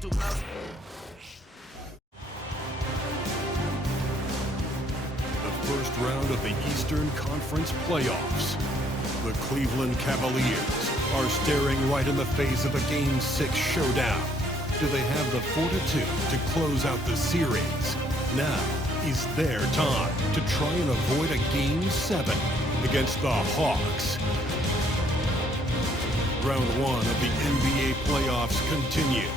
First round of the Eastern Conference playoffs. The Cleveland Cavaliers are staring right in the face of a Game 6 showdown. Do they have the fortitude to close out the series? Now is their time to try and avoid a Game 7 against the Hawks. Round 1 of the NBA playoffs continues.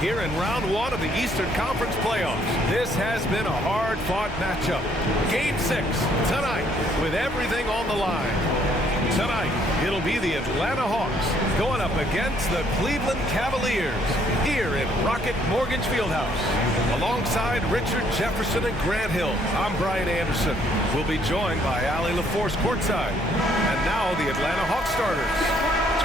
Here in round 1 of the Eastern Conference playoffs. This has been a hard-fought matchup. Game 6 tonight with everything on the line. Tonight, it'll be the Atlanta Hawks going up against the Cleveland Cavaliers here in Rocket Mortgage Fieldhouse. Alongside Richard Jefferson and Grant Hill, I'm Brian Anderson. We'll be joined by Allie LaForce courtside. And now the Atlanta Hawks starters.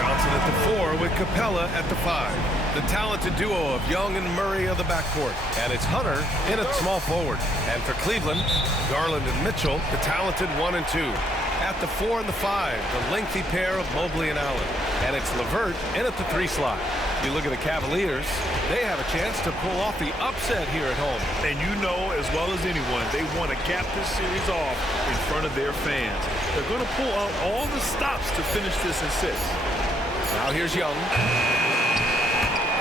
Johnson at the 4 with Capella at the 5. The talented duo of Young and Murray of the backcourt. And it's Hunter in at small forward. And for Cleveland, Garland and Mitchell, the talented 1 and 2. At the 4 and the 5, the lengthy pair of Mobley and Allen. And it's LeVert in at the 3 slot. You look at the Cavaliers, they have a chance to pull off the upset here at home. And you know as well as anyone, they want to cap this series off in front of their fans. They're going to pull out all the stops to finish this in 6. Now here's Young.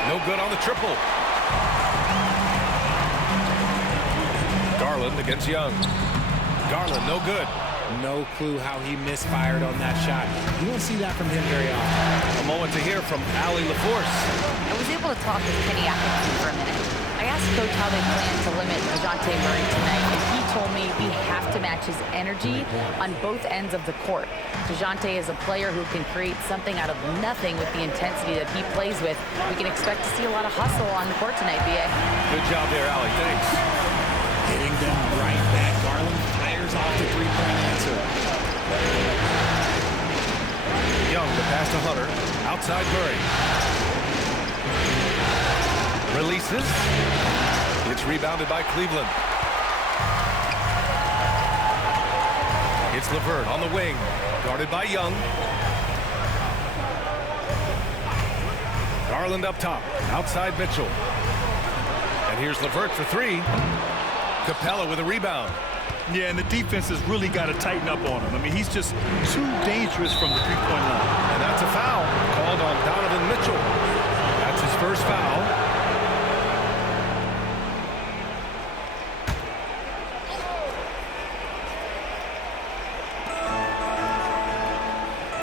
No good on the triple. Garland against Young. Garland, no good. No clue how he misfired on that shot. You don't see that from him very often. A moment to hear from Allie LaForce. I was able to talk with Kenny Atkinson for a minute. I asked Coach how they plan to limit DeJounte Murray tonight, and he told me we have to match his energy on both ends of the court. DeJounte is a player who can create something out of nothing with the intensity that he plays with. We can expect to see a lot of hustle on the court tonight, B.A. Good job there, Allie. Thanks. Hitting them right back. Garland fires off the three-point answer. Young, the pass to Hunter. Outside Murray. Releases. It's rebounded by Cleveland. It's LeVert on the wing. Guarded by Young. Garland up top. Outside Mitchell. And here's LeVert for 3. Capella with a rebound. Yeah, and the defense has really got to tighten up on him. I mean, he's just too dangerous from the three-point line. And that's a foul called on Donovan Mitchell. That's his first foul.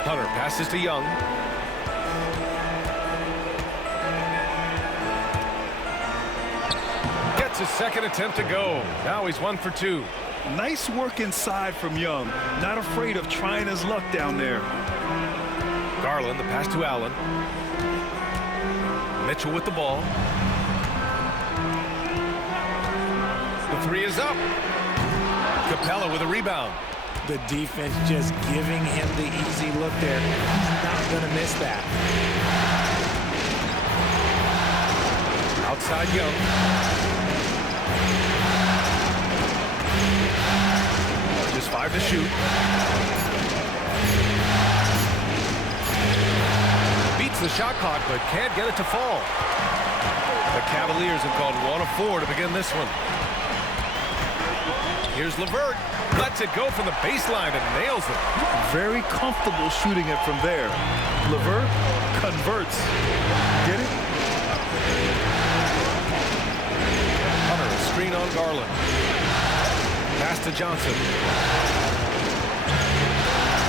Hunter passes to Young. Gets his second attempt to go. Now he's 1 for 2. Nice work inside from Young. Not afraid of trying his luck down there. Garland, the pass to Allen. Mitchell with the ball. The 3 is up. Capella with a rebound. The defense just giving him the easy look there. He's not going to miss that. Outside Young. Just 5 to shoot. Beats the shot clock, but can't get it to fall. The Cavaliers have gone 1 of 4 to begin this one. Here's LeVert. Lets it go from the baseline and nails it. Very comfortable shooting it from there. LeVert converts. Get it? Hunter, a screen on Garland. Pass to Johnson.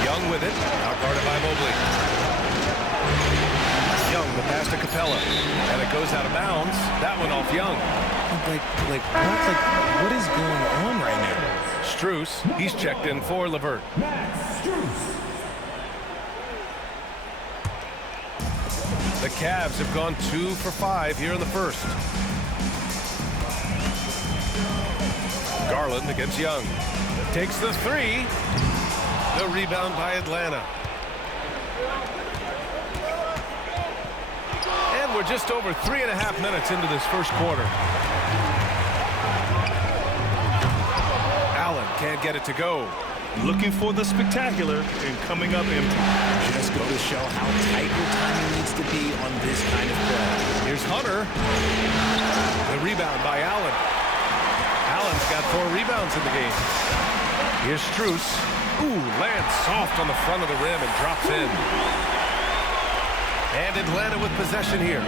Young with it. Now guarded by Mobley. Young, the pass to Capella. And it goes out of bounds. That one off Young. What is going on right now? Strus, he's checked in for LeVert. The Cavs have gone 2 for 5 here in the first. Garland against Young. Takes the 3. The rebound by Atlanta. And we're just over 3.5 minutes into this first quarter. Allen can't get it to go. Looking for the spectacular and coming up empty. Just go to show how tight your timing needs to be on Here's Hunter. The rebound by Allen. Allen's got 4 rebounds in the game. Here's Strus. Ooh, lands soft on the front of the rim and drops in. And Atlanta with possession here.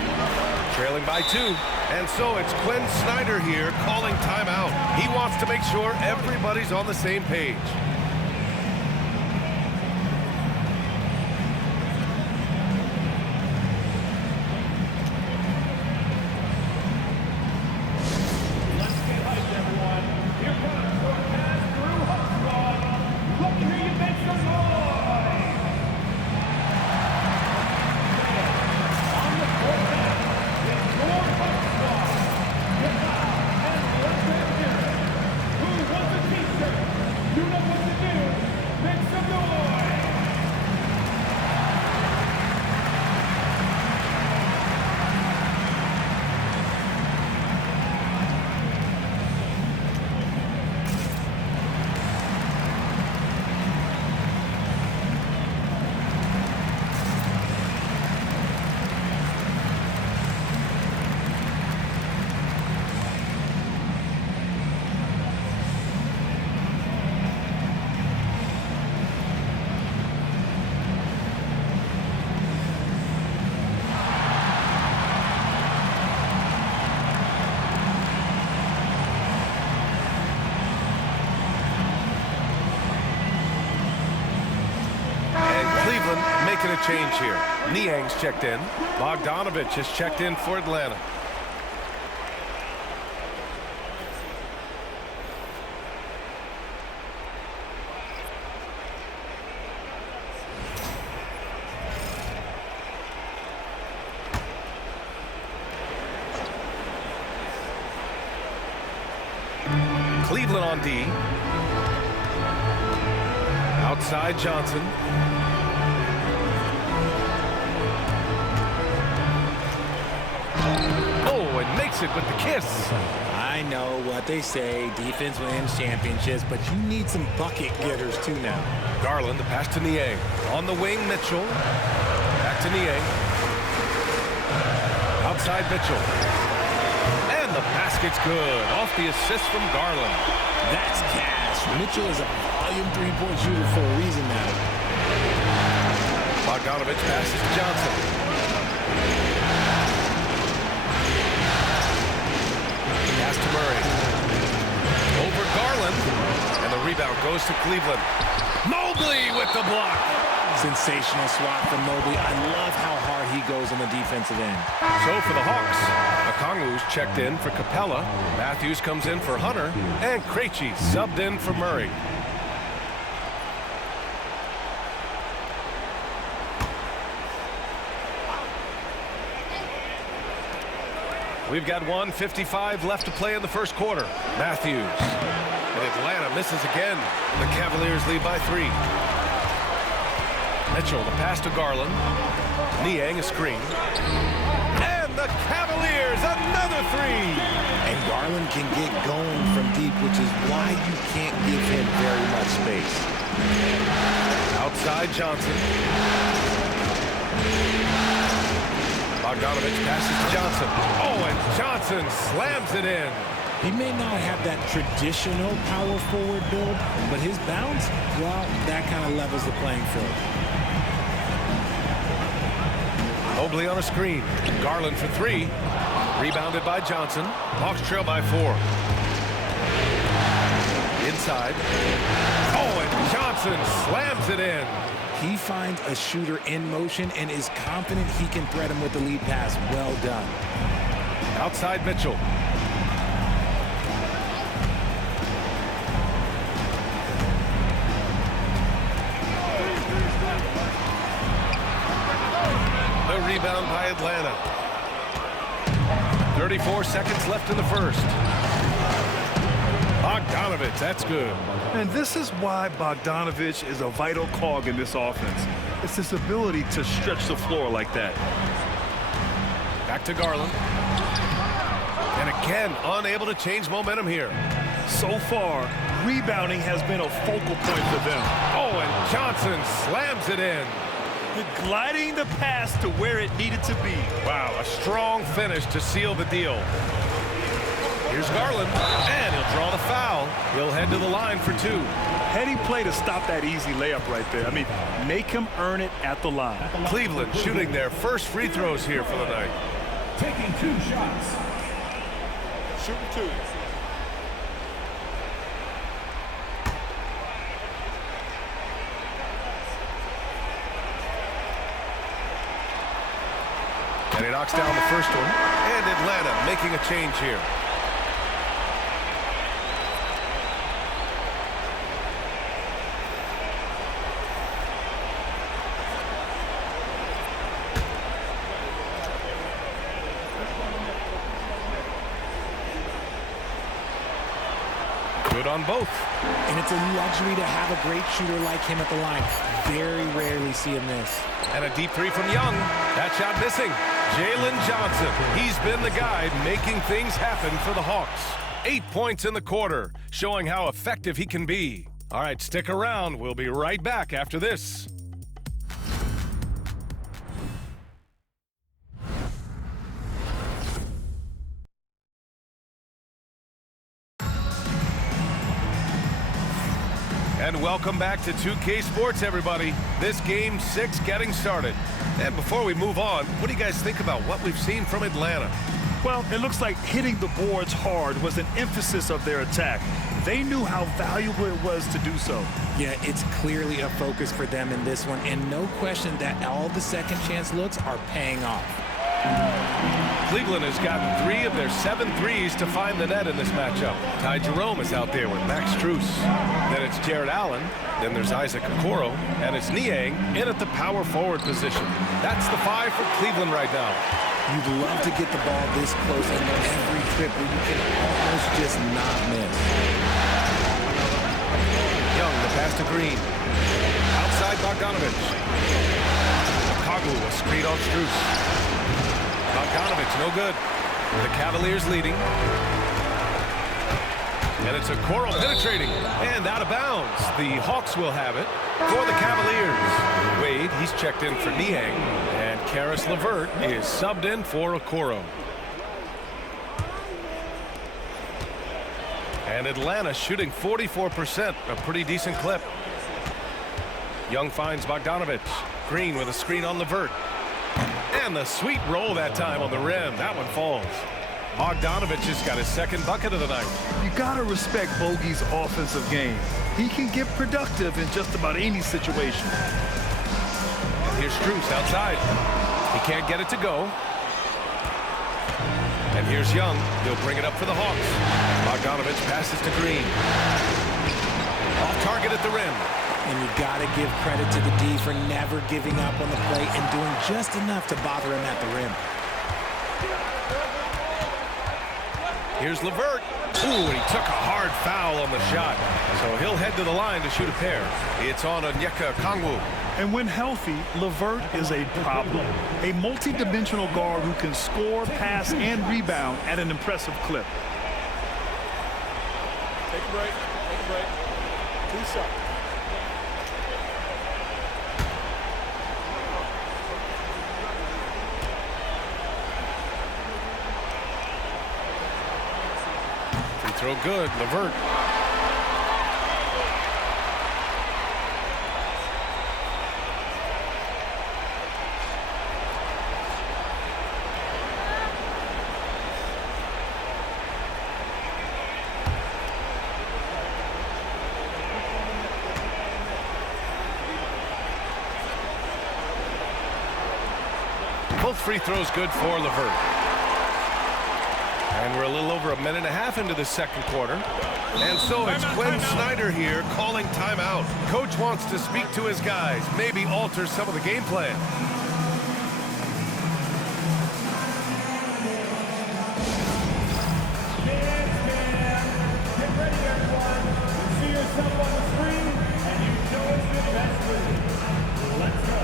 Trailing by 2. And so it's Quinn Snyder here calling timeout. He wants to make sure everybody's on the same page. Making a change here. Niang's checked in. Bogdanovich has checked in for Atlanta. Cleveland on D. Outside Johnson. Makes it with the kiss. I know what they say, defense wins championships, but you need some bucket getters too now. Garland, the pass to Niang. On the wing, Mitchell. Back to Niang. Outside Mitchell. And the basket's good. Off the assist from Garland. That's cash. Mitchell is a volume 3-point shooter for a reason now. Bogdanovich passes to Johnson. Pass to Murray. Over Garland. And the rebound goes to Cleveland. Mobley with the block. Sensational swat from Mobley. I love how hard he goes on the defensive end. So for the Hawks, Okongwu's checked in for Capella. Matthews comes in for Hunter. And Krejci subbed in for Murray. We've got 1:55 left to play in the first quarter. Matthews. And Atlanta misses again. The Cavaliers lead by 3. Mitchell, the pass to Garland. Niang, a screen. And the Cavaliers, another 3. And Garland can get going from deep, which is why you can't give him very much space. Outside Johnson. Bogdanovich passes to Johnson. Oh, and Johnson slams it in. He may not have that traditional power forward build, but his bounce, well, that kind of levels the playing field. Mobley on a screen. Garland for 3. Rebounded by Johnson. Hawks trail by 4. Inside. Oh, and Johnson slams it in. He finds a shooter in motion and is confident he can thread him with the lead pass. Well done. Outside Mitchell. The rebound by Atlanta. 34 seconds left in the first. Bogdanovich, that's good. And this is why Bogdanovich is a vital cog in this offense. It's his ability to stretch the floor like that. Back to Garland. And again, unable to change momentum here. So far, rebounding has been a focal point for them. Oh, and Johnson slams it in. Gliding the pass to where it needed to be. Wow, a strong finish to seal the deal. Here's Garland, and he'll draw the foul. He'll head to the line for 2. Heady play to stop that easy layup right there. I mean, make him earn it at the line. Cleveland shooting their first free throws here for the night. Taking 2 shots. Shooting 2. And he knocks down the first one. And Atlanta making a change here. Good on both. And it's a luxury to have a great shooter like him at the line. Very rarely see him miss. And a deep 3 from Young. That shot missing. Jalen Johnson. He's been the guy making things happen for the Hawks. 8 points in the quarter, showing how effective he can be. All right, stick around. We'll be right back after this. And welcome back to 2K Sports, everybody. This Game 6 getting started. And before we move on, what do you guys think about what we've seen from Atlanta? Well, it looks like hitting the boards hard was an emphasis of their attack. They knew how valuable it was to do so. Yeah, it's clearly a focus for them in this one, and no question that all the second chance looks are paying off. Cleveland has gotten 3 of their 7 threes to find the net in this matchup. Ty Jerome is out there with Max Strus. Then it's Jared Allen. Then there's Isaac Okoro. And it's Niang in at the power forward position. That's the 5 for Cleveland right now. You'd love to get the ball this close in every trip where you can almost just not miss. Young, the pass to Green. Outside Bogdanovich. Koglu, a screen on Strus. Bogdanovich, no good. The Cavaliers leading. And it's Okoro penetrating. And out of bounds. The Hawks will have it for the Cavaliers. Wade, he's checked in for Niang. And Karis LeVert is subbed in for Okoro. And Atlanta shooting 44%, a pretty decent clip. Young finds Bogdanovich. Green with a screen on LeVert. And the sweet roll that time on the rim. That one falls. Bogdanovich has got his second bucket of the night. You got to respect Bogey's offensive game. He can get productive in just about any situation. And here's Strus outside. He can't get it to go. And here's Young. He'll bring it up for the Hawks. Bogdanovich passes to Green. Off target at the rim. And you got to give credit to the D for never giving up on the play and doing just enough to bother him at the rim. Here's LeVert. Ooh, and he took a hard foul on the shot. So he'll head to the line to shoot a pair. It's on Onyeka Okongwu. And when healthy, LeVert is a problem. A multi-dimensional guard who can score, pass, and rebound at an impressive clip. Take a break. Take a break. 2 shots. Throw good, LeVert. Both free throws good for LeVert. And we're a little over a minute and a half into the second quarter. And so it's Quinn Snyder here calling timeout. Coach wants to speak to his guys, maybe alter some of the game plan. Get ready, everyone. You see yourself on the screen, and you know it's the best move. Let's go.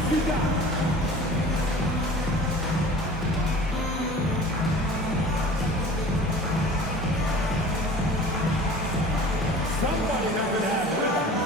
points you got? Somebody has to have rhythm.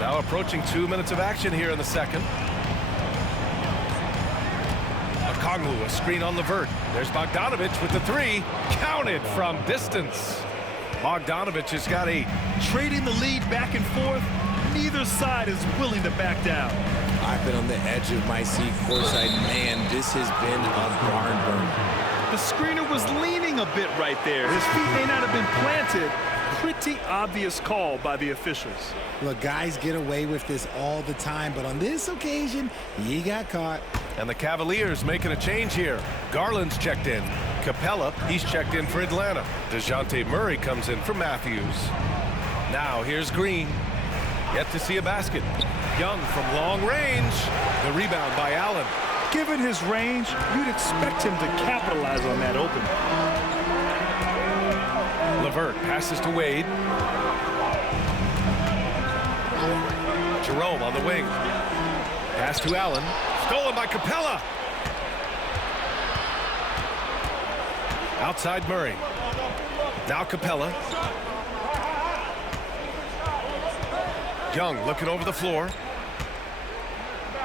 Now approaching 2 minutes of action here in the second. Okongwu, a screen on Levert. There's Bogdanovic with the three. Counted from distance. Bogdanovic has got a... Trading the lead back and forth, neither side is willing to back down. I've been on the edge of my seat courtside. Man, this has been a barn burner. The screener was leaning a bit right there. His feet may not have been planted. Pretty obvious call by the officials. Look, guys get away with this all the time, but on this occasion, he got caught. And the Cavaliers making a change here. Garland's checked in. Capella, he's checked in for Atlanta. DeJounte Murray comes in for Matthews. Now here's Green. Yet to see a basket. Young from long range. The rebound by Allen. Given his range, you'd expect him to capitalize on that open. Levert passes to Wade. Jerome on the wing. Pass to Allen. Stolen by Capella. Outside Murray. Now Capella. Young looking over the floor.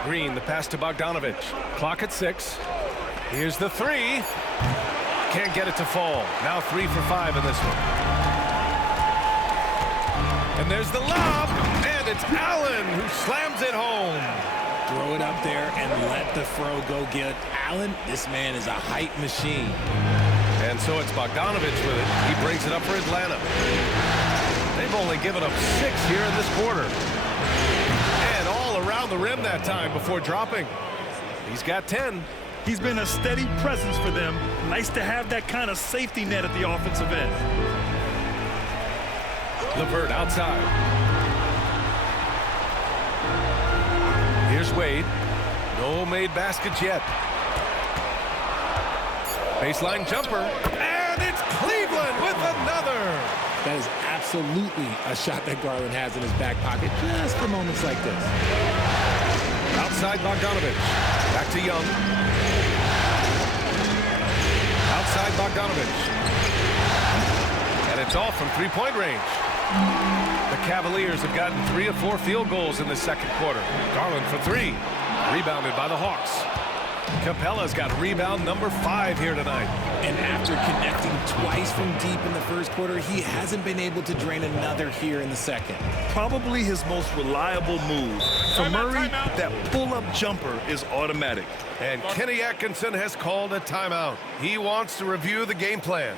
Green, the pass to Bogdanovic. Clock at 6. Here's the three. Can't get it to fall. Now 3 for 5 in this one. And there's the lob. And it's Allen who slams it home. Throw it up there and let the throw go get Allen. This man is a height machine. And so it's Bogdanovic with it. He brings it up for Atlanta. They've only given up 6 here in this quarter. And all around the rim that time before dropping. He's got 10. He's been a steady presence for them. Nice to have that kind of safety net at the offensive end. Levert outside. Here's Wade. No made baskets yet. Baseline jumper. And it's Cleveland with another. That is absolutely a shot that Garland has in his back pocket just for moments like this. Outside Bogdanovic. Back to Young. Outside Bogdanovic. And it's off from three-point range. The Cavaliers have gotten 3 of 4 field goals in the second quarter. Garland for 3. Rebounded by the Hawks. Capella's got rebound number 5 here tonight. And after connecting twice from deep in the first quarter, he hasn't been able to drain another here in the second. Probably his most reliable move. For Murray, that pull-up jumper is automatic. And Kenny Atkinson has called a timeout. He wants to review the game plan.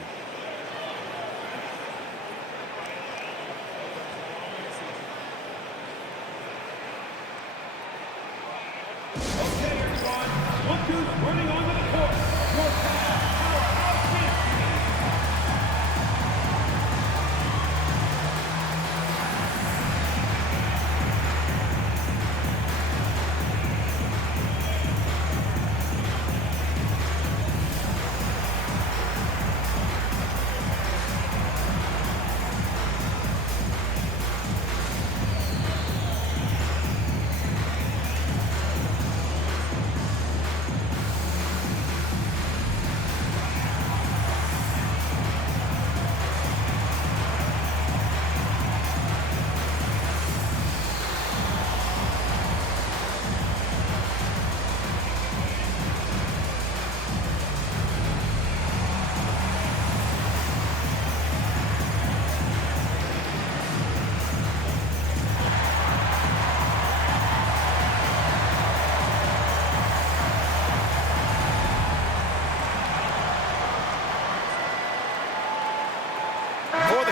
Okay, everyone. Look who's running onto the court. Your powerhouse champion.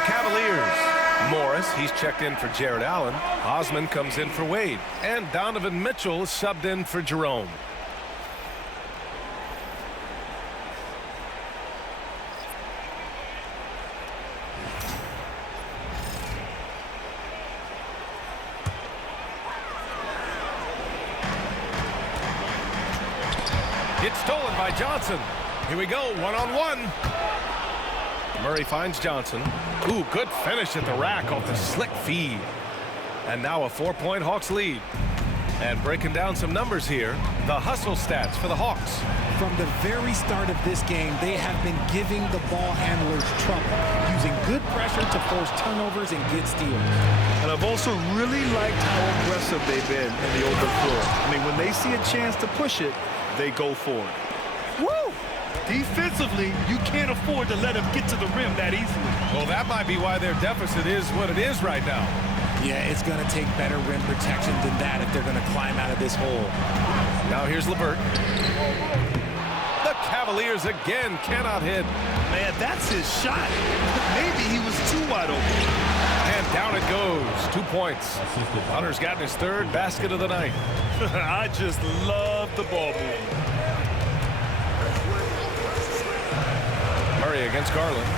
Cavaliers. Morris, he's checked in for Jared Allen. Osman comes in for Wade. And Donovan Mitchell is subbed in for Jerome. It's stolen by Johnson. Here we go, one-on-one. Murray finds Johnson. Ooh, good finish at the rack off the slick feed. And now a 4-point Hawks lead. And breaking down some numbers here, the hustle stats for the Hawks. From the very start of this game, they have been giving the ball handlers trouble, using good pressure to force turnovers and get steals. And I've also really liked how aggressive they've been in the open floor. I mean, when they see a chance to push it, they go for it. Woo! Defensively, you can't afford to let them get to the rim that easily. Well, that might be why their deficit is what it is right now. Yeah, it's going to take better rim protection than that if they're going to climb out of this hole. Now here's LeVert. The Cavaliers again cannot hit. Man, that's his shot. Maybe he was too wide open. And down it goes. 2 points. Hunter's gotten his third basket of the night. I just love the ball movement. Murray against Garland.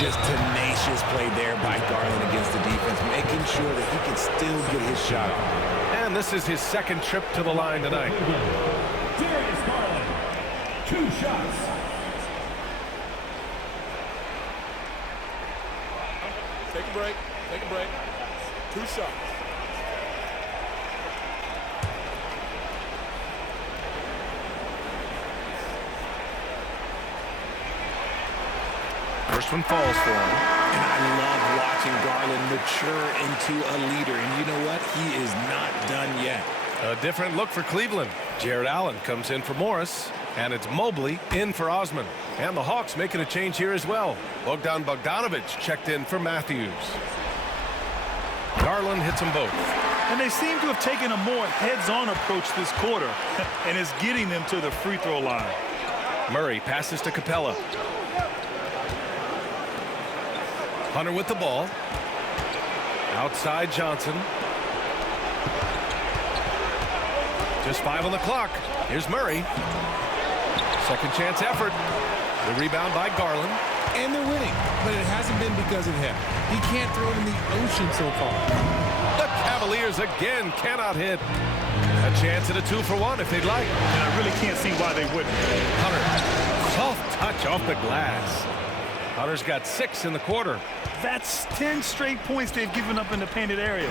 Just tenacious play there by Garland against the defense, making sure that he can still get his shot off. And this is his second trip to the line tonight. Darius Garland, 2 shots. Take a break. Take a break. 2 shots. First one falls for him. And I love watching Garland mature into a leader. And you know what? He is not done yet. A different look for Cleveland. Jared Allen comes in for Morris. And it's Mobley in for Osman. And the Hawks making a change here as well. Bogdan Bogdanović checked in for Matthews. Garland hits them both. And they seem to have taken a more heads-on approach this quarter. And it's getting them to the free throw line. Murray passes to Capella. Hunter with the ball. Outside Johnson. Just 5 on the clock. Here's Murray. Second chance effort. The rebound by Garland. And they're winning, but it hasn't been because of him. He can't throw it in the ocean so far. The Cavaliers again cannot hit. A chance at a 2-for-1 if they'd like. And I really can't see why they wouldn't. Hunter, soft touch off the glass. Hunter's got 6 in the quarter. That's 10 straight points they've given up in the painted area.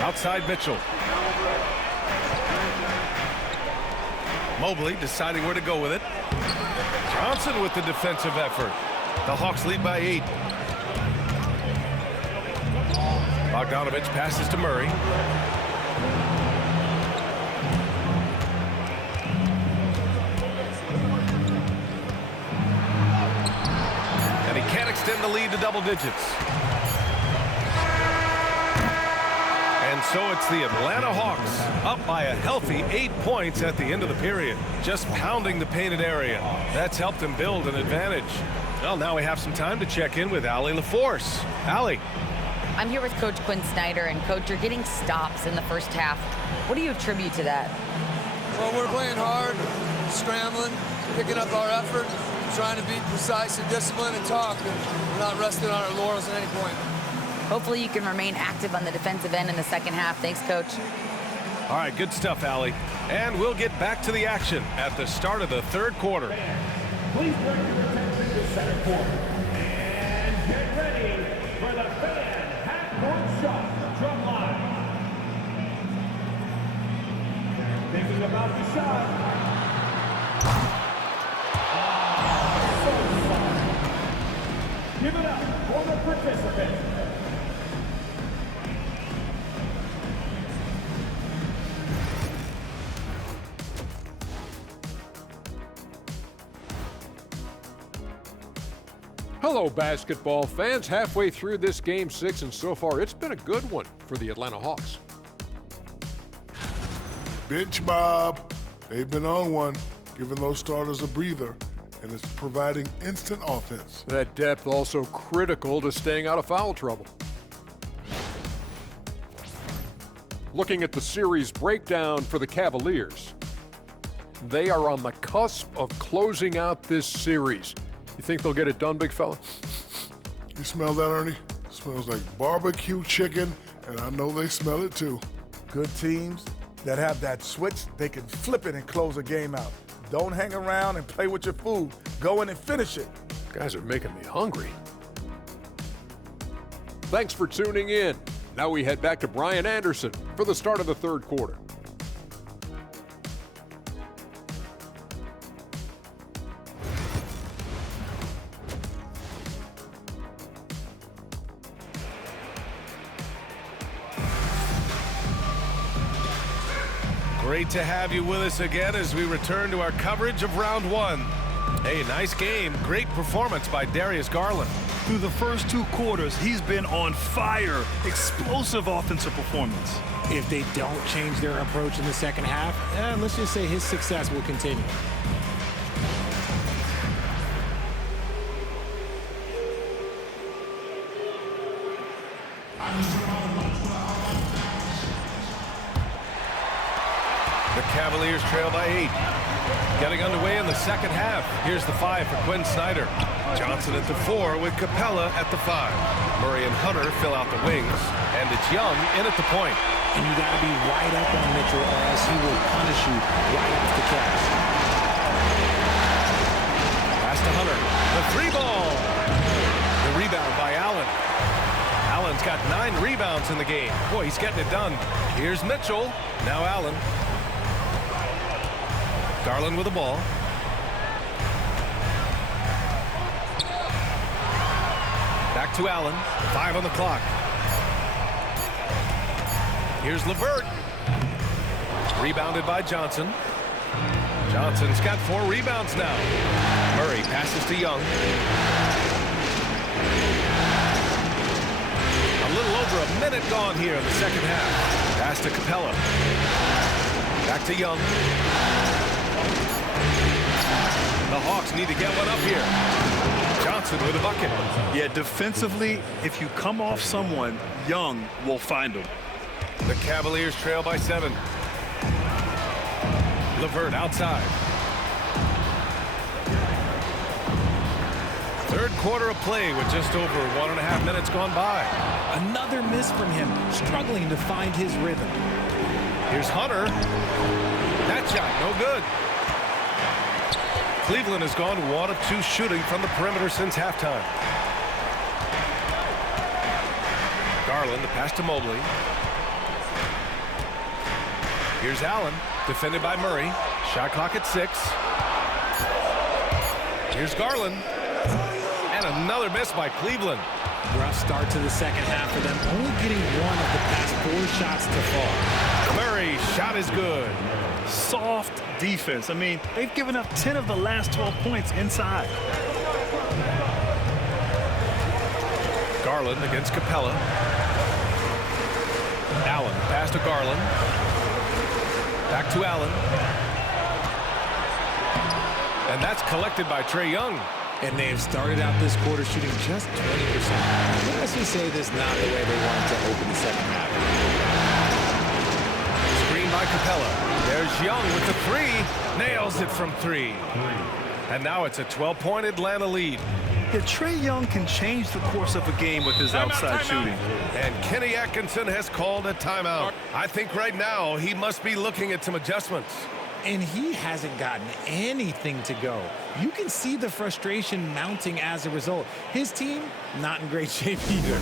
Outside Mitchell. Mobley deciding where to go with it. Johnson with the defensive effort. The Hawks lead by 8. Bogdanović passes to Murray. And he can't extend the lead to double digits. And so it's the Atlanta Hawks up by a healthy 8 points at the end of the period. Just pounding the painted area. That's helped them build an advantage. Well, now we have some time to check in with Allie LaForce. Allie. I'm here with Coach Quinn Snyder, and Coach, you're getting stops in the first half. What do you attribute to that? Well, we're playing hard, scrambling, picking up our effort, trying to be precise and disciplined and talk, and we're not resting on our laurels at any point. Hopefully you can remain active on the defensive end in the second half. Thanks, Coach. All right, good stuff, Allie. And we'll get back to the action at the start of the third quarter. Please direct your attention to center court. And get ready for the fan half-court shot drum line. Thinking about the shot. Give it up for the participant. Hello, basketball fans. Halfway through this Game 6, and so far it's been a good one for the Atlanta Hawks. Bench Bob. They've been on one, giving those starters a breather. and it's providing instant offense. That depth also critical to staying out of foul trouble. Looking at the series breakdown for the Cavaliers, they are on the cusp of closing out this series. You think they'll get it done, big fella? You smell that, Ernie? It smells like barbecue chicken, and I know they smell it too. Good teams that have that switch, they can flip it and close a game out. Don't hang around and play with your food. Go in and finish it. Guys are making me hungry. Thanks for tuning in. Now we head back to Brian Anderson for the start of the third quarter. Great to have you with us again as we return to our coverage of round one. Hey, nice game. Great performance by Darius Garland. Through the first 2 quarters, he's been on fire. Explosive offensive performance. If they don't change their approach in the second half, let's just say his success will continue. The Cavaliers trail by 8. Getting underway in the second half. Here's the 5 for Quinn Snyder. Johnson at the 4 with Capella at the 5. Murray and Hunter fill out the wings. And it's Young in at the point. And you got to be right up on Mitchell or else he will punish you right off the catch. Pass to Hunter. The 3-ball. The rebound by Allen. Allen's got 9 rebounds in the game. Boy, he's getting it done. Here's Mitchell. Now Allen. Garland with the ball. Back to Allen. 5 on the clock. Here's LeVert. Rebounded by Johnson. Johnson's got 4 rebounds now. Murray passes to Young. A little over a minute gone here in the second half. Pass to Capella. Back to Young. The Hawks need to get one up here. Johnson with a bucket. Yeah, defensively, if you come off someone, Young will find him. The Cavaliers trail by 7. LeVert outside. Third quarter of play with just over 1.5 minutes gone by. Another miss from him, struggling to find his rhythm. Here's Hunter. That shot, no good. Cleveland has gone 1 of 2 shooting from the perimeter since halftime. Garland, the pass to Mobley. Here's Allen, defended by Murray. Shot clock at 6. Here's Garland. And another miss by Cleveland. Rough start to the second half for them, only getting 1 of the past 4 shots to fall. Murray, shot is good. Soft defense. I mean, they've given up 10 of the last 12 points inside. Garland against Capella. Allen, pass to Garland. Back to Allen. And that's collected by Trae Young. And they have started out this quarter shooting just 20%. Let's just say this is not the way they wanted to open the second half. Screen by Capella. There's Young with the 3. Nails it from 3. And now it's a 12-point Atlanta lead. Yeah, Trae Young can change the course of a game with his outside shooting. And Kenny Atkinson has called a timeout. I think right now he must be looking at some adjustments. And he hasn't gotten anything to go. You can see the frustration mounting as a result. His team, not in great shape either.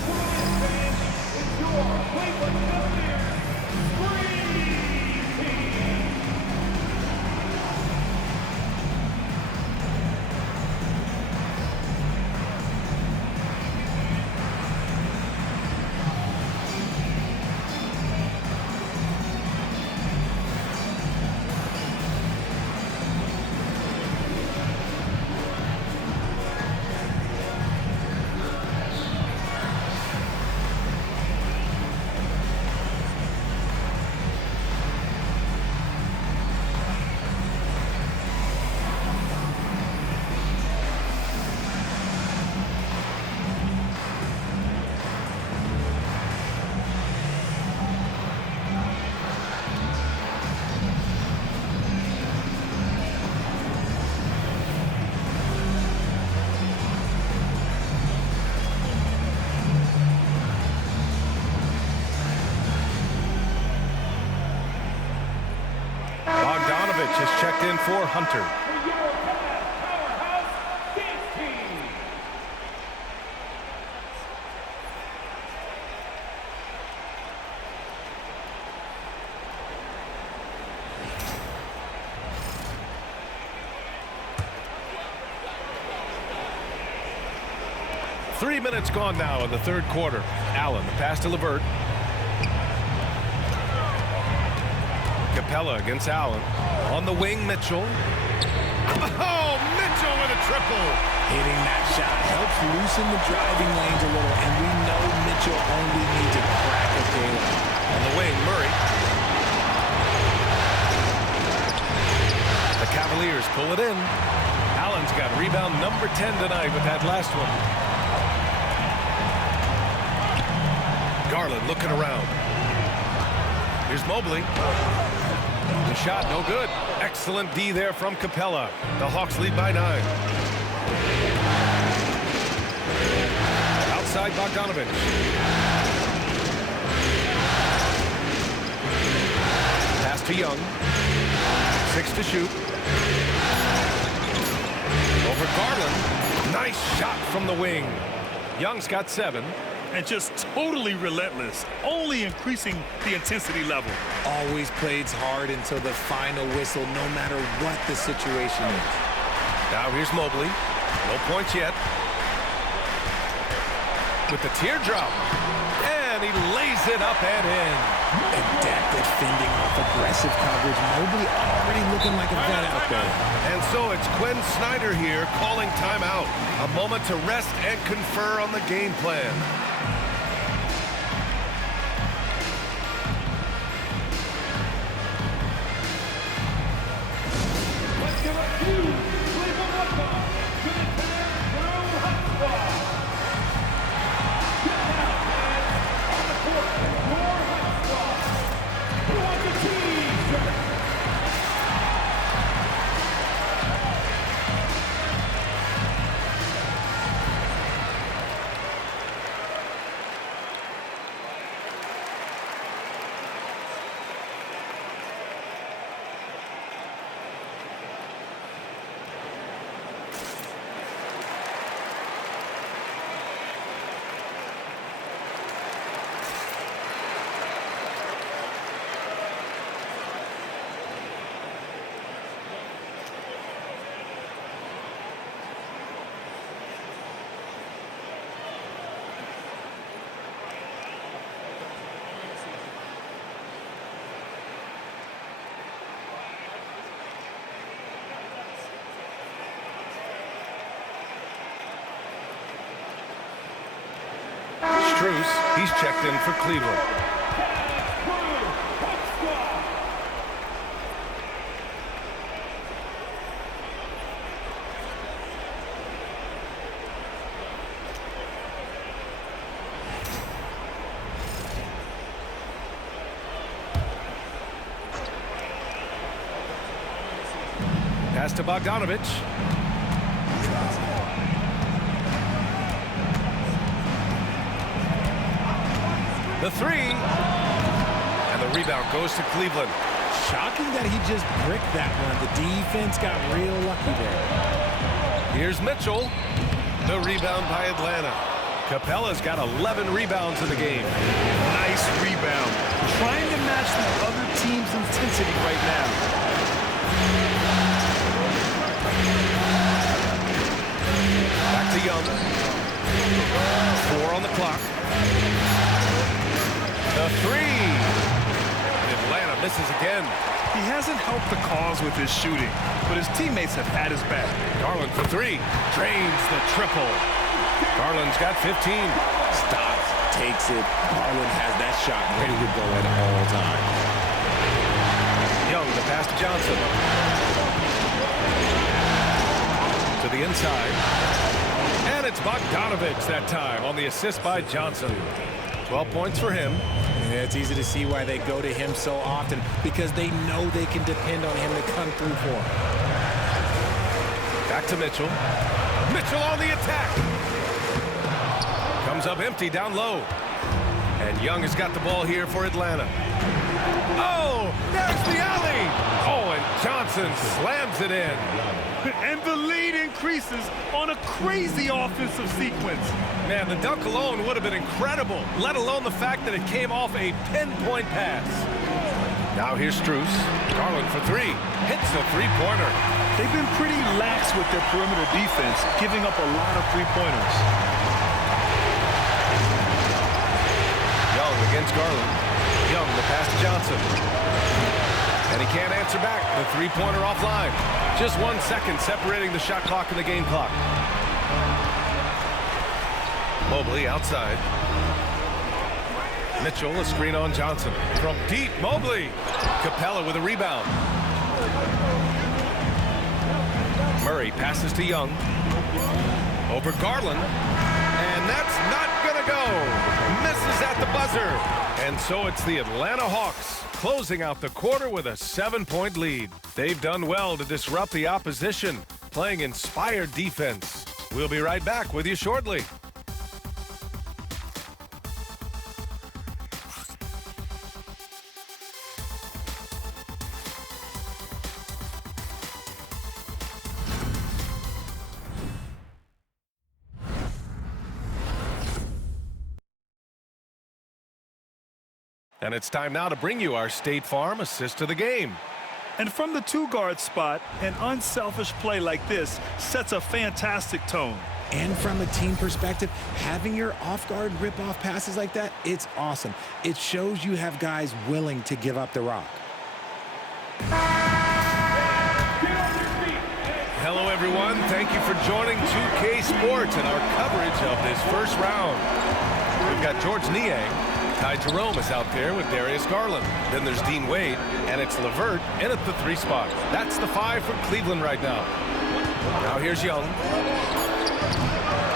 checked in for Hunter. Powerhouse Dance Team. Three minutes gone now in the third quarter. Allen, the pass to LeVert. Capella against Allen. On the wing, Mitchell. Oh, Mitchell with a triple. Hitting that shot helps loosen the driving lanes a little, and we know Mitchell only needs a crack at daylight. On the wing, Murray. The Cavaliers pull it in. Allen's got rebound number 10 tonight with that last one. Garland looking around. Here's Mobley. The shot no good. Excellent D there from Capella. The Hawks lead by 9. Outside Bogdanovich. Pass to Young. 6 to shoot. Over Garland. Nice shot from the wing. Young's got 7. And just totally relentless, only increasing the intensity level. Always plays hard until the final whistle, no matter what the situation is. Now here's Mobley. No points yet. With the teardrop. And he lays it up and in. Adept at fending off aggressive coverage. Mobley already looking like a vet out there. And so it's Quinn Snyder here calling timeout. A moment to rest and confer on the game plan. Strus, he's checked in for Cleveland. Pass to Bogdanovich. The three. And the rebound goes to Cleveland. Shocking that he just bricked that one. The defense got real lucky there. Here's Mitchell. The rebound by Atlanta. Capella's got 11 rebounds in the game. Nice rebound. Trying to match the other team's intensity right now. Back to Young. 4 on the clock. The three. Atlanta misses again. He hasn't helped the cause with his shooting, but his teammates have had his back. Garland for 3. Drains the triple. Garland's got 15. Stops, takes it. Garland has that shot ready to go at all times. Young, the pass to Johnson. To the inside. And it's Bogdanovich that time on the assist by Johnson. 12 points for him. Yeah, it's easy to see why they go to him so often, because they know they can depend on him to come through for them. Back to Mitchell. Mitchell on the attack. Comes up empty down low. And Young has got the ball here for Atlanta. Oh, there's the alley. Oh, and Johnson slams it in. And the lead increases on a crazy offensive sequence. Man, the dunk alone would have been incredible, let alone the fact that it came off a pinpoint pass. Now here's Strus. Garland for three. Hits the three-pointer. They've been pretty lax with their perimeter defense, giving up a lot of three-pointers. Young against Garland. Young, the pass to Johnson. And he can't answer back. The three-pointer offline. Just 1 second separating the shot clock and the game clock. Mobley outside. Mitchell, a screen on Johnson. From deep, Mobley. Capella with a rebound. Murray passes to Young. Over Garland. And that's not gonna go. Misses at the buzzer. And so it's the Atlanta Hawks closing out the quarter with a 7-point lead. They've done well to disrupt the opposition, playing inspired defense. We'll be right back with you shortly. And it's time now to bring you our State Farm assist of the game. And from the two-guard spot, an unselfish play like this sets a fantastic tone. And from a team perspective, having your off-guard rip-off passes like that, it's awesome. It shows you have guys willing to give up the rock. Hello, everyone. Thank you for joining 2K Sports and our coverage of this first round. We've got Georges Niang. Ty Jerome is out there with Darius Garland. Then there's Dean Wade, and it's LeVert in at the 3 spot. That's the 5 for Cleveland right now. Now here's Young.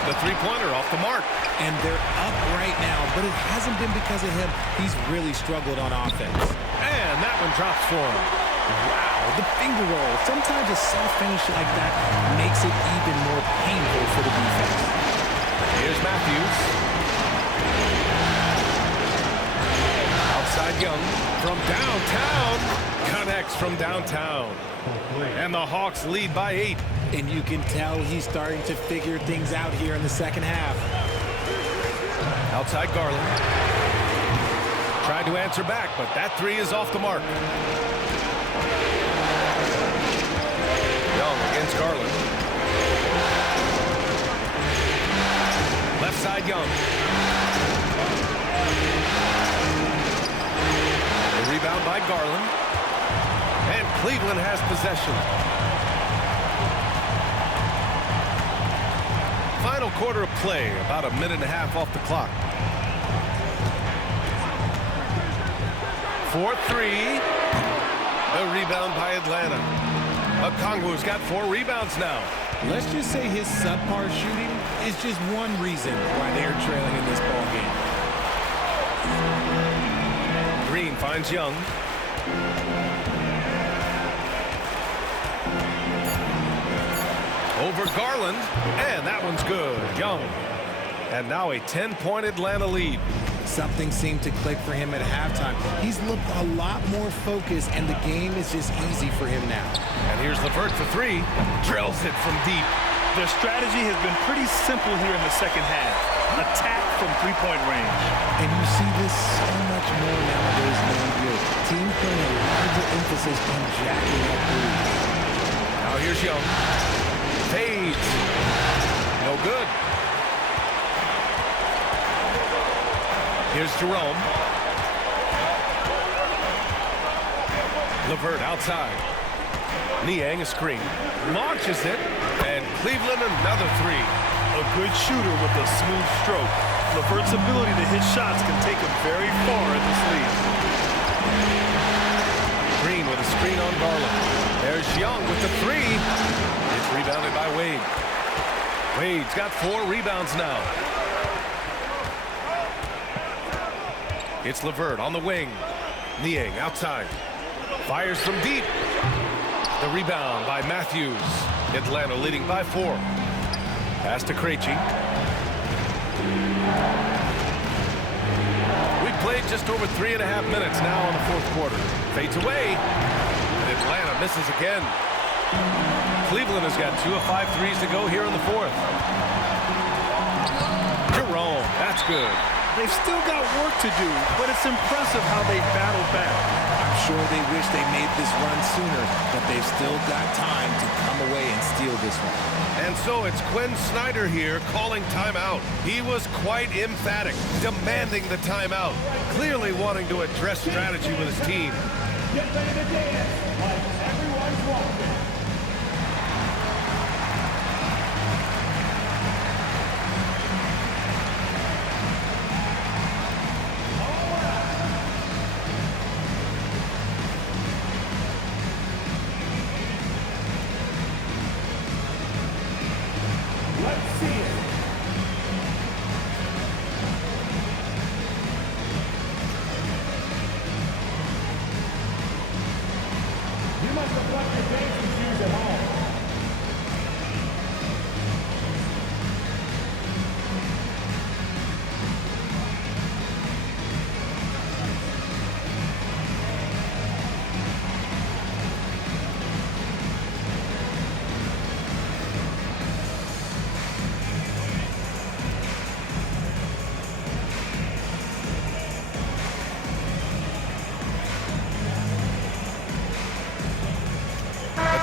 The three-pointer off the mark. And they're up right now, but it hasn't been because of him. He's really struggled on offense. And that one drops for him. Wow, the finger roll. Sometimes a soft finish like that makes it even more painful for the defense. Here's Matthews. Outside Young from downtown. Connects from downtown. And the Hawks lead by 8. And you can tell he's starting to figure things out here in the second half. Outside Garland. Tried to answer back, but that 3 is off the mark. Young against Garland. Left side Young. The rebound by Garland. And Cleveland has possession. Final quarter of play, about a minute and a half off the clock. 4-3. The rebound by Atlanta. Okongwu's got 4 rebounds now. Let's just say his subpar shooting is just one reason why they're trailing in this ball game. Green finds Young. Over Garland, and that one's good. Young. And now a 10-point Atlanta lead. Something seemed to click for him at halftime. He's looked a lot more focused, and the game is just easy for him now. And here's LeVert for 3. Drills it from deep. Their strategy has been pretty simple here in the second half. Attack from three-point range. And you see this so much more nowadays in the NBA. Teams putting a larger emphasis on jacking up threes. Now here's Young. Fades. No good. Here's Jerome. LeVert outside. Niang a screen. Launches it. And Cleveland another 3. A good shooter with a smooth stroke. LeVert's ability to hit shots can take him very far in this league. Green with a screen on Garland. There's Young with the 3. It's rebounded by Wade. Wade's got 4 rebounds now. It's LeVert on the wing. Niang outside. Fires from deep. The rebound by Matthews. Atlanta leading by 4. Pass to Krejci. We've played just over 3.5 minutes now in the fourth quarter. Fades away. And Atlanta misses again. Cleveland has got 2 of 5 threes to go here in the fourth. Jerome, that's good. They've still got work to do, but it's impressive how they battled back. I'm sure they wish they made this run sooner, but they've still got time to come away and steal this one. And so it's Quinn Snyder here calling timeout. He was quite emphatic, demanding the timeout, clearly wanting to address strategy with his team. Get ready to dance like everyone's watching. Let's see it. You must have left your dancing shoes at home.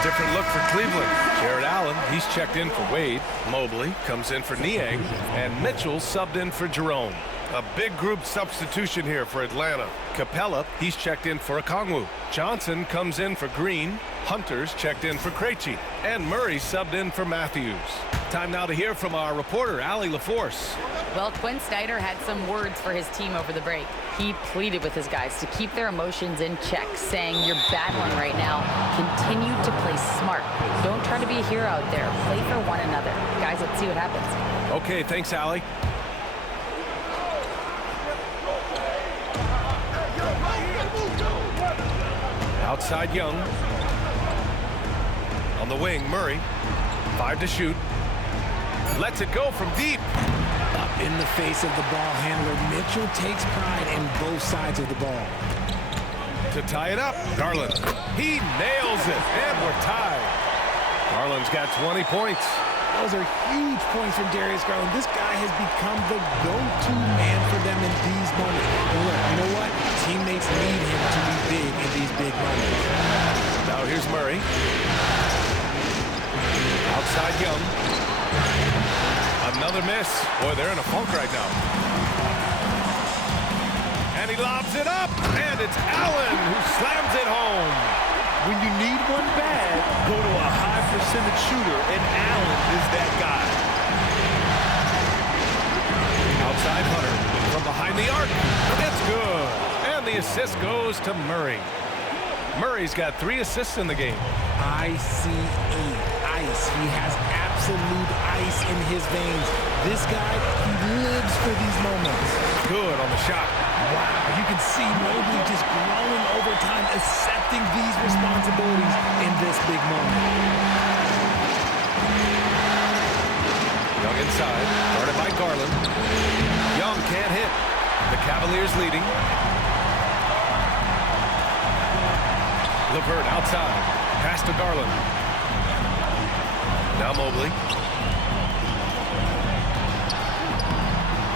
Different look for Cleveland. Jared Allen, he's checked in for Wade. Mobley comes in for Niang. And Mitchell subbed in for Jerome. A big group substitution here for Atlanta. Capella, he's checked in for Okongwu. Johnson comes in for Green. Hunter's checked in for Krejci. And Murray subbed in for Matthews. Time now to hear from our reporter, Allie LaForce. Well, Quinn Snyder had some words for his team over the break. He pleaded with his guys to keep their emotions in check, saying, "You're battling right now. Continue to play smart. Don't try to be a hero out there. Play for one another." Guys, let's see what happens. Okay, thanks, Allie. Outside Young. On the wing, Murray. 5 to shoot. Lets it go from deep. Up in the face of the ball handler, Mitchell takes pride in both sides of the ball. To tie it up, Garland. He nails it, and we're tied. Garland's got 20 points. Those are huge points from Darius Garland. This guy has become the go-to man for them in these moments. And look, you know what? Teammates need him to be big in these big moments. Now here's Murray. Outside Young. Another miss. Boy, they're in a funk right now. And he lobs it up, and it's Allen who slams it home. When you need one bad, go to a high percentage shooter, and Allen is that guy. Outside Hunter from behind the arc. It's good. And the assist goes to Murray. Murray's got 3 assists in the game. ICE, ice. He has absolute ice in his veins. This guy, he lives for these moments. Good on the shot. Wow, you can see Mobley just growing over time, accepting these responsibilities in this big moment. Young inside, guarded by Garland. Young can't hit. The Cavaliers leading. LeVert outside. Pass to Garland. Now Mobley.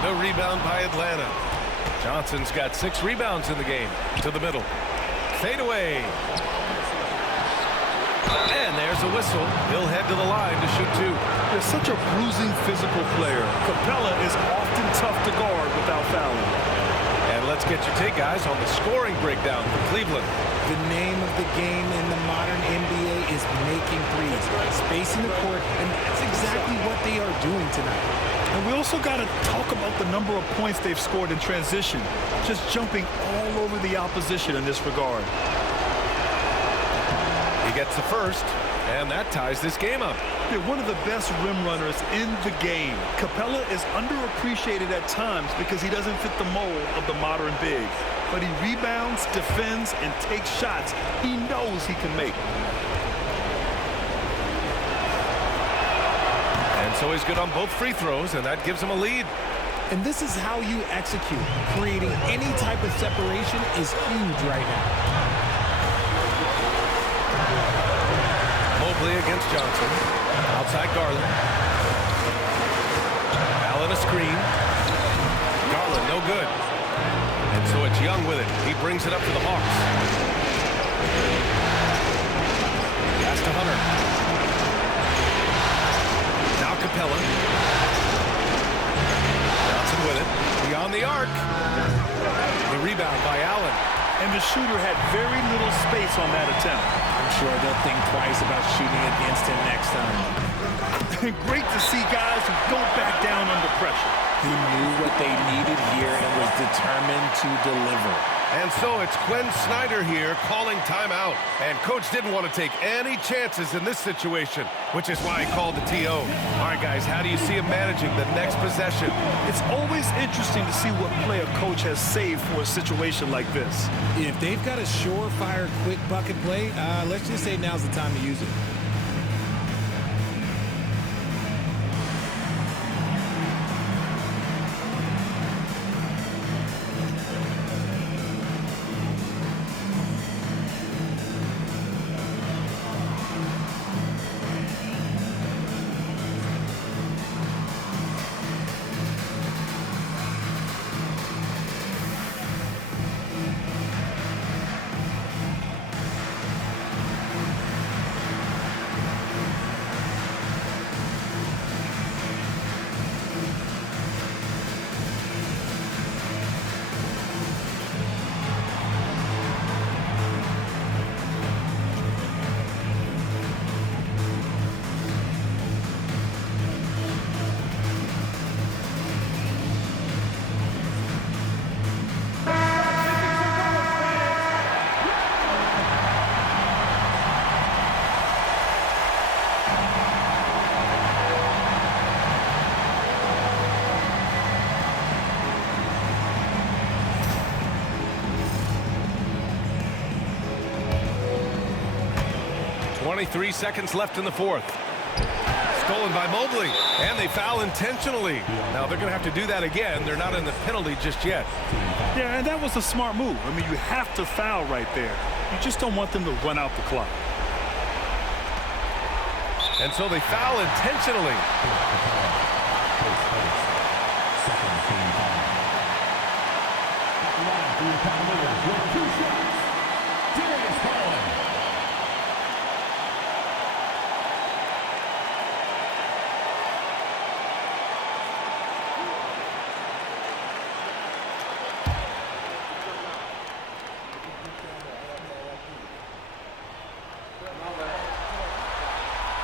No rebound by Atlanta. Johnson's got 6 rebounds in the game. To the middle. Fade away. And there's a whistle. He'll head to the line to shoot 2. They're such a bruising physical player. Capella is often tough to guard without fouling. And let's get your take, guys, on the scoring breakdown for Cleveland. The name of the game in the modern NBA is making threes, spacing the court, and that's exactly what they are doing tonight. And we also got to talk about the number of points they've scored in transition, just jumping all over the opposition in this regard. He gets the first, and that ties this game up. They're one of the best rim runners in the game. Capella is underappreciated at times because he doesn't fit the mold of the modern big. But he rebounds, defends, and takes shots he knows he can make. And so he's good on both free throws, and that gives him a lead. And this is how you execute. Creating any type of separation is huge right now. Mobley against Johnson. Outside Garland. Allen a screen. Garland no good. And so it's Young with it. He brings it up to the Hawks. Pass to Hunter. Now Capella. Johnson with it. Beyond the arc. The rebound by Allen. And the shooter had very little space on that attempt. I'm sure they'll think twice about shooting against him next time. Great to see guys who don't back down under pressure. He knew what they needed here and was determined to deliver. And so it's Quinn Snyder here calling timeout. And coach didn't want to take any chances in this situation, which is why he called the TO. All right, guys, how do you see him managing the next possession? It's always interesting to see what play a coach has saved for a situation like this. If they've got a surefire quick bucket play, let's just say now's the time to use it. .3 seconds left in the fourth. Stolen by Mobley, and they foul intentionally. Now they're going to have to do that again. They're not in the penalty just yet. Yeah, and that was a smart move. I mean, you have to foul right there. You just don't want them to run out the clock. And so they foul intentionally.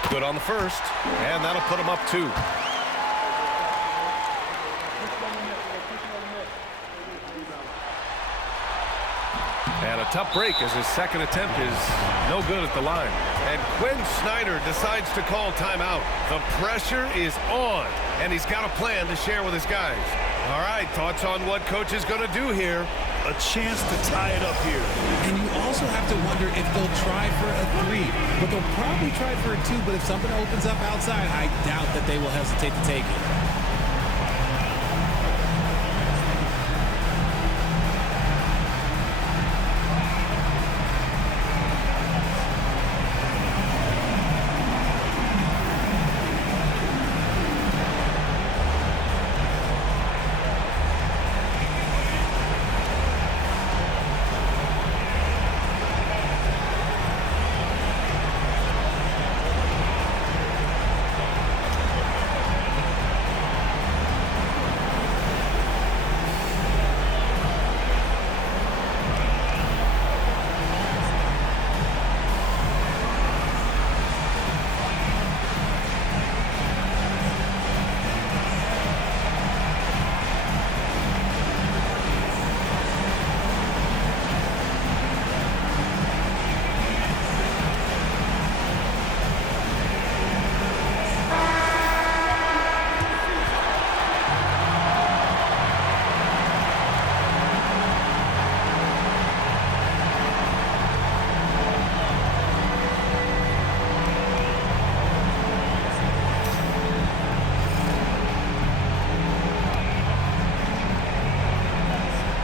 Good on the first, and that'll put him up 2. And a tough break as his second attempt is no good at the line. And Quinn Snyder decides to call timeout. The pressure is on, and he's got a plan to share with his guys. All right, thoughts on what coach is going to do here? A chance to tie it up here. And you also have to wonder if they'll try for a 3. But they'll probably try for a 2, but if something opens up outside, I doubt that they will hesitate to take it.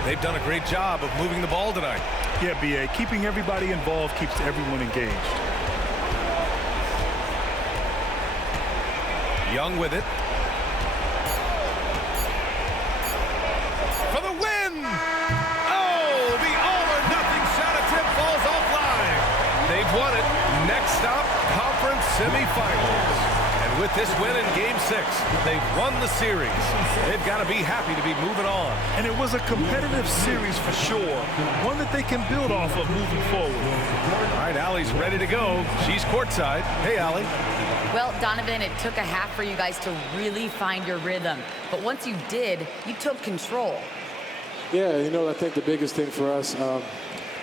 They've done a great job of moving the ball tonight. Yeah, B.A., keeping everybody involved keeps everyone engaged. Young with it. For the win! Oh, the all-or-nothing shot attempt falls offline. They've won it. Next stop, conference semifinals. And with this win in Game 6, they've won the series. They've got to be happy to be moving on. And it was a competitive series for sure. One that they can build off of moving forward. All right, Allie's ready to go. She's courtside. Hey, Allie. Well, Donovan, it took a half for you guys to really find your rhythm. But once you did, you took control. Yeah, you know, I think the biggest thing for us,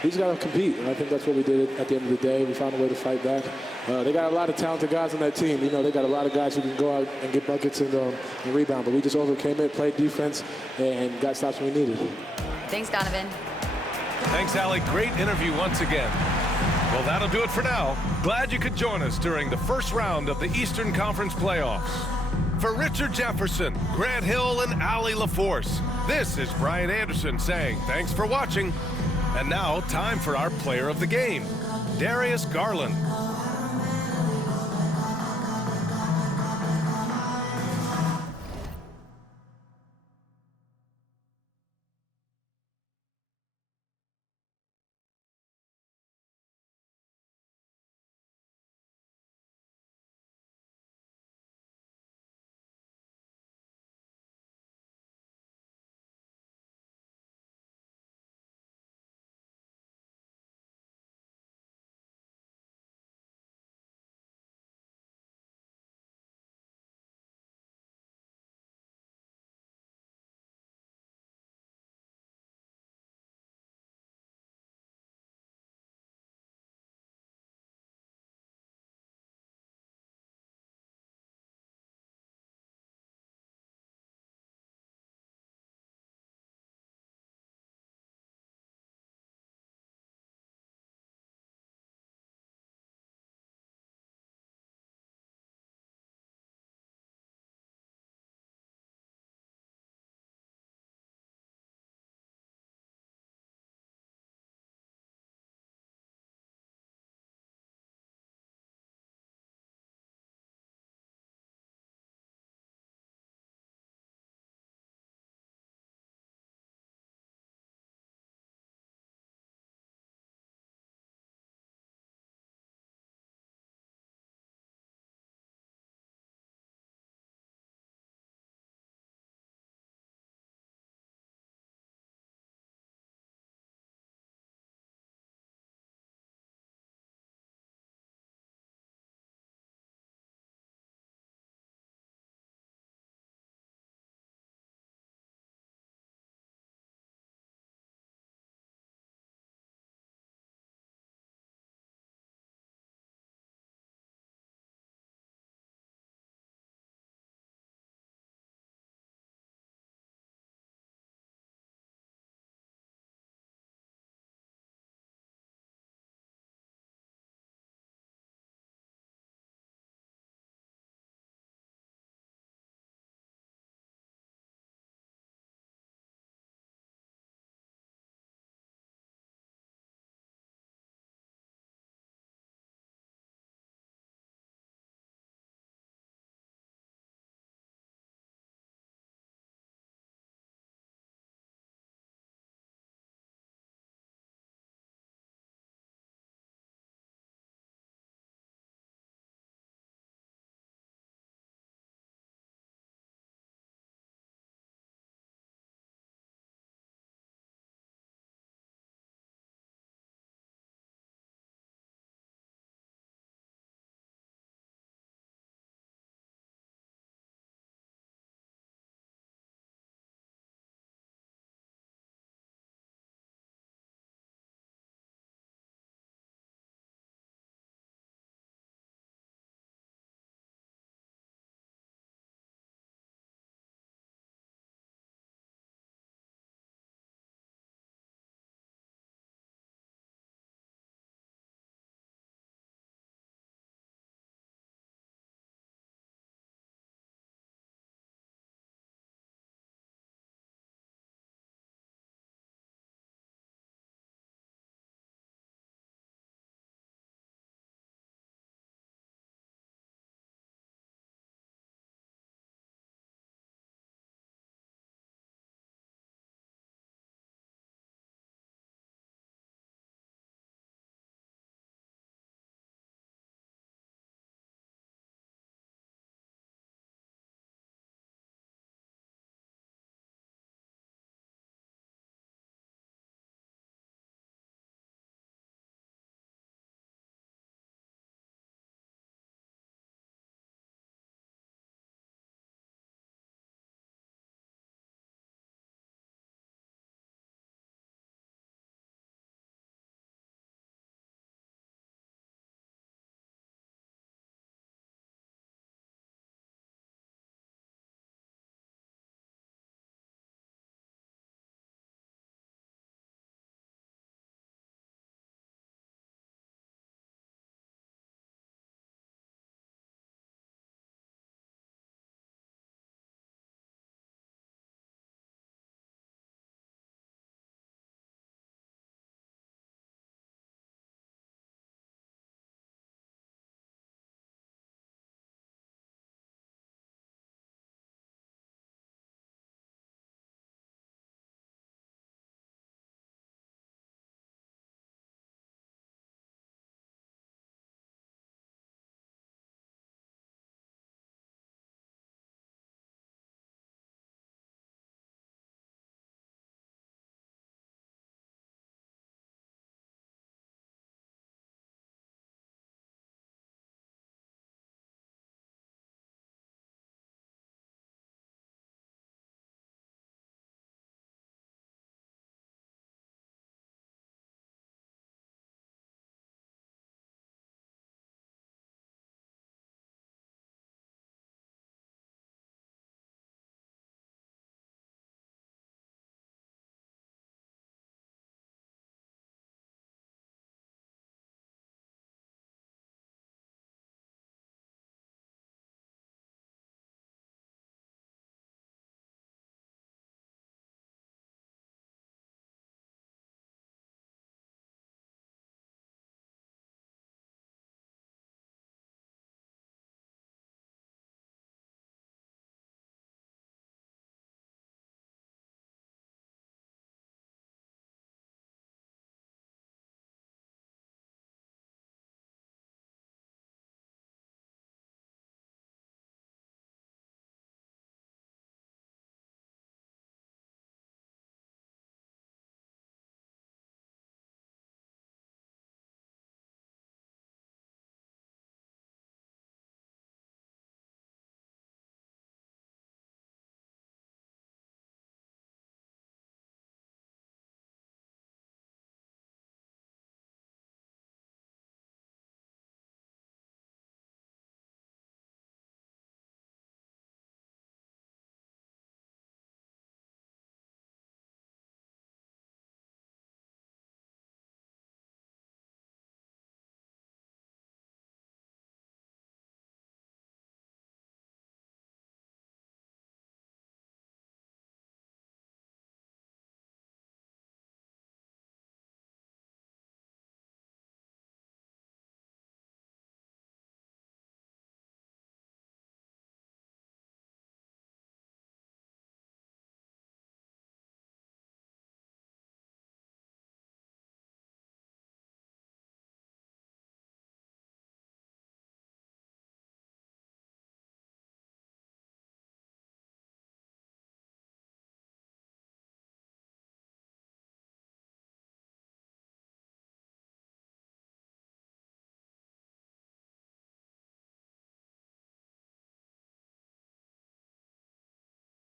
we just got to compete. And I think that's what we did at the end of the day. We found a way to fight back. They got a lot of talented guys on that team. You know, they got a lot of guys who can go out and get buckets and rebound. But we just overcame it, played defense, and got stops when we needed. Thanks, Donovan. Thanks, Allie. Great interview once again. Well, that'll do it for now. Glad you could join us during the first round of the Eastern Conference playoffs. For Richard Jefferson, Grant Hill, and Allie LaForce, this is Brian Anderson saying thanks for watching. And now, time for our player of the game, Darius Garland.